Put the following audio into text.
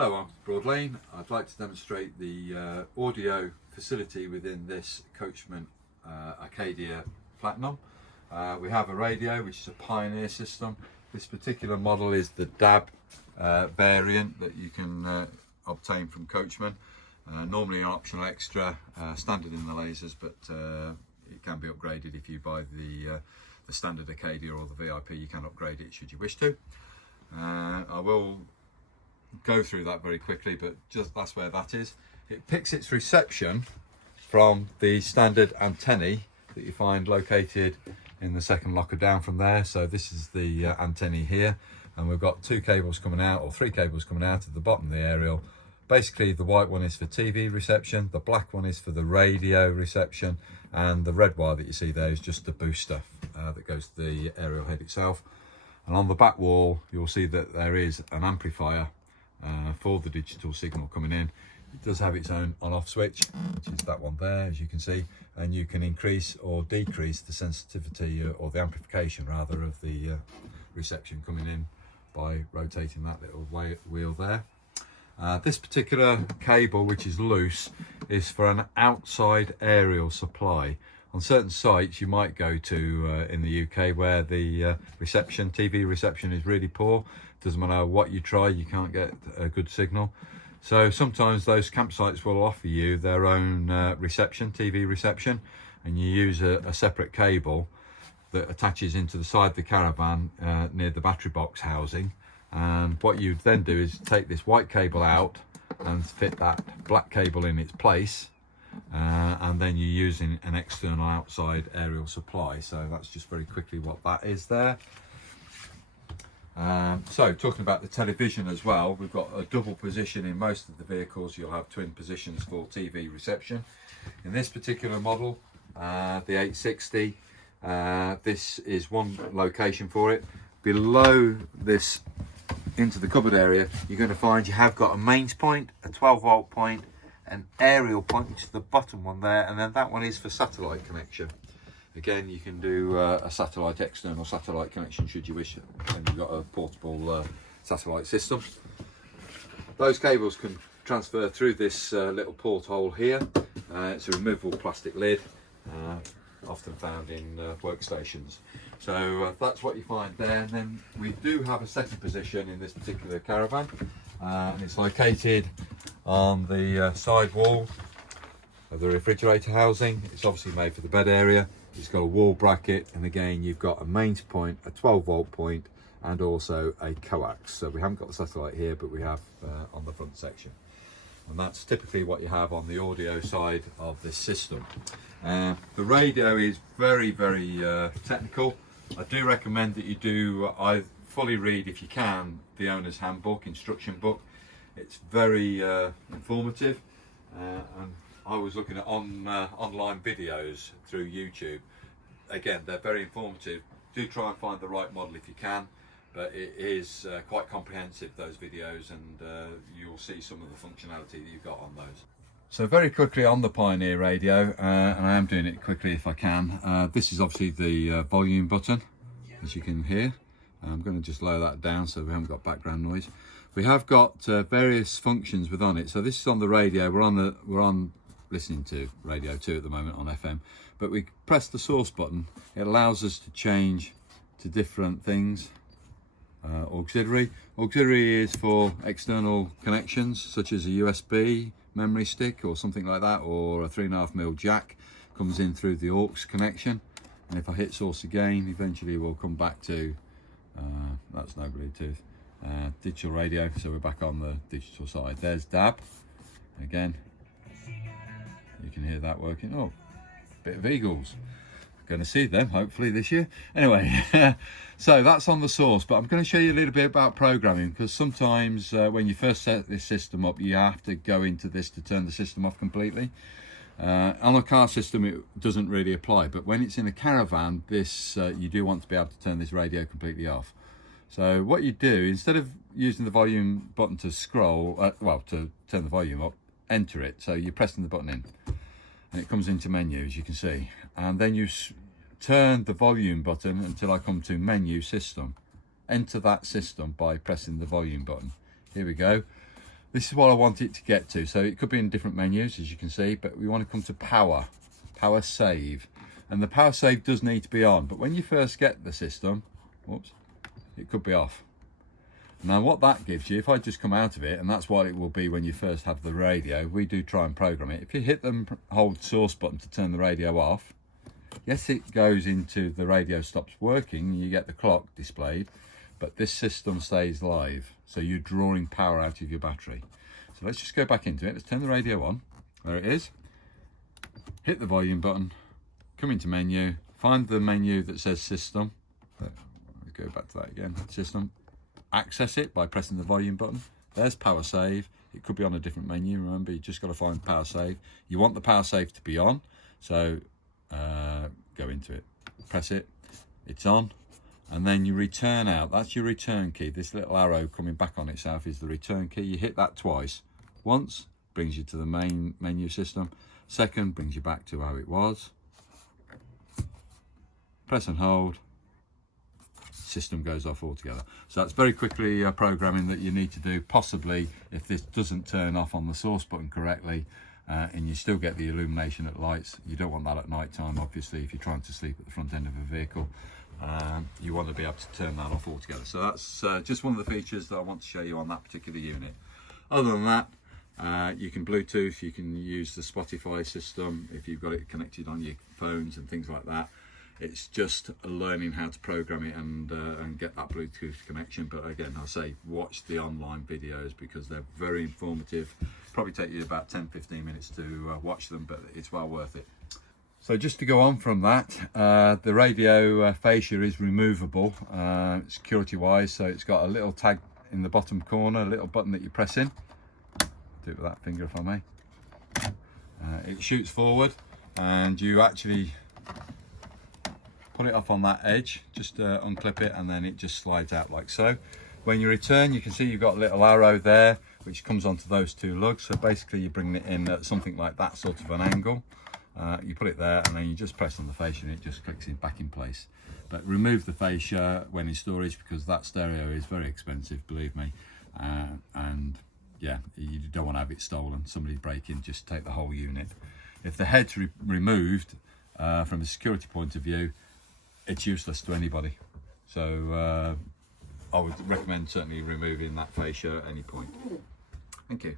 Hello, I'm Broadlane. I'd like to demonstrate the audio facility within this Coachman Acadia Platinum. We have a radio, which is a Pioneer system. This particular model is the DAB variant that you can obtain from Coachman. Normally an optional extra, standard in the lasers, but it can be upgraded if you buy the standard Acadia or the VIP. You can upgrade it should you wish to. I will go through that very quickly, but just that's where that is. It picks its reception from the standard antennae that you find located in the second locker down from there. So this is the antennae here, and we've got two cables coming out, or three cables coming out at the bottom of the aerial. Basically the white one is for TV reception, the black one is for the radio reception, and the red wire that you see there is just the booster that goes to the aerial head itself. And on the back wall you'll see that there is an amplifier for the digital signal coming in. It does have its own on-off switch, which is that one there, as you can see, and you can increase or decrease the sensitivity or the amplification rather of the reception coming in by rotating that little wheel there. This particular cable, which is loose, is for an outside aerial supply. On certain sites you might go to in the UK where the TV reception is really poor. Doesn't matter what you try, you can't get a good signal. So sometimes those campsites will offer you their own TV reception, and you use a separate cable that attaches into the side of the caravan near the battery box housing. And what you then do is take this white cable out and fit that black cable in its place, and then you're using an external outside aerial supply. So that's just very quickly what that is there. So talking about the television as well, we've got a double position. In most of the vehicles you'll have twin positions for TV reception. In this particular model, the 860, this is one location for it. Below this, into the cupboard area, you're going to find you have got a mains point, a 12-volt point, an aerial point, which is the bottom one there, and then that one is for satellite connection. Again, you can do a satellite, external satellite connection should you wish, and you've got a portable satellite system. Those cables can transfer through this little porthole here. It's a removable plastic lid, often found in workstations. So that's what you find there. And then we do have a second position in this particular caravan, and it's located on the side wall of the refrigerator housing. It's obviously made for the bed area. It's got a wall bracket, and again you've got a mains point, a 12-volt point, and also a coax. So we haven't got the satellite here, but we have on the front section. And that's typically what you have on the audio side of this system. The radio is very technical. I do recommend that you do fully read, if you can, the owner's handbook, instruction book. It's very informative, and I was looking at online videos through YouTube. Again, they're very informative. Do try and find the right model if you can, but it is quite comprehensive, those videos, and you'll see some of the functionality that you've got on those. So very quickly on the Pioneer radio, and I am doing it quickly if I can. This is obviously the volume button, as you can hear. I'm going to just lower that down so we haven't got background noise. We have got various functions within it. So this is on the radio. We're on listening to Radio 2 at the moment on FM, but we press the source button. It allows us to change to different things. Auxiliary is for external connections, such as a USB memory stick or something like that, or a 3.5mm jack comes in through the aux connection. And if I hit source again, eventually we'll come back to that's no Bluetooth, digital radio. So we're back on the digital side. There's DAB again. You can hear that working. Oh, bit of eagles. Going to see them hopefully this year. Anyway, so that's on the source, but I'm going to show you a little bit about programming, because sometimes when you first set this system up, you have to go into this to turn the system off completely. On a car system it doesn't really apply, but when it's in a caravan, this you do want to be able to turn this radio completely off. So what you do, instead of using the volume button to scroll, to turn the volume up, enter it. So you're pressing the button in and it comes into menu, as you can see, and then you turn the volume button until I come to menu system. Enter that system by pressing the volume button. Here we go. this is what I want it to get to. So it could be in different menus, as you can see, but we want to come to power save. And the power save does need to be on, but when you first get the system, whoops, it could be off. Now what that gives you, if I just come out of it, and that's what it will be when you first have the radio, we do try and program it. If you hit the hold source button to turn the radio off, yes, it goes into the radio stops working, you get the clock displayed, but this system stays live. So you're drawing power out of your battery. So let's just go back into it. Let's turn the radio on. There it is. Hit the volume button, come into menu, find the menu that says system. Let's go back to that again, system. Access it by pressing the volume button. There's power save. It could be on a different menu. Remember, you just got to find power save. You want the power save to be on, so go into it, press it, it's on, and then you return out. That's your return key. This little arrow coming back on itself is the return key. You hit that twice. Once brings you to the main menu system. Second brings you back to how it was. Press and hold. System goes off altogether. So that's very quickly programming that you need to do. Possibly if this doesn't turn off on the source button correctly, and you still get the illumination at lights. You don't want that at night time, obviously, if you're trying to sleep at the front end of a vehicle. You want to be able to turn that off altogether. So that's just one of the features that I want to show you on that particular unit. Other than that, you can Bluetooth, you can use the Spotify system if you've got it connected on your phones and things like that. It's just learning how to program it and get that Bluetooth connection. But again, I'll say watch the online videos because they're very informative. Probably take you about 10-15 minutes to watch them, but it's well worth it. So just to go on from that, the radio fascia is removable security wise. So it's got a little tag in the bottom corner, a little button that you press in. Do it with that finger if I may. It shoots forward and you actually put it off on that edge, just unclip it, and then it just slides out like so. When you return, you can see you've got a little arrow there which comes onto those two lugs. So basically you're bringing it in at something like that sort of an angle. You put it there and then you just press on the fascia and it just clicks it back in place. But remove the fascia when in storage because that stereo is very expensive, believe me. And yeah, you don't want to have it stolen. Somebody break in, just take the whole unit. If the head's removed from a security point of view, it's useless to anybody. So I would recommend certainly removing that fascia at any point. Thank you.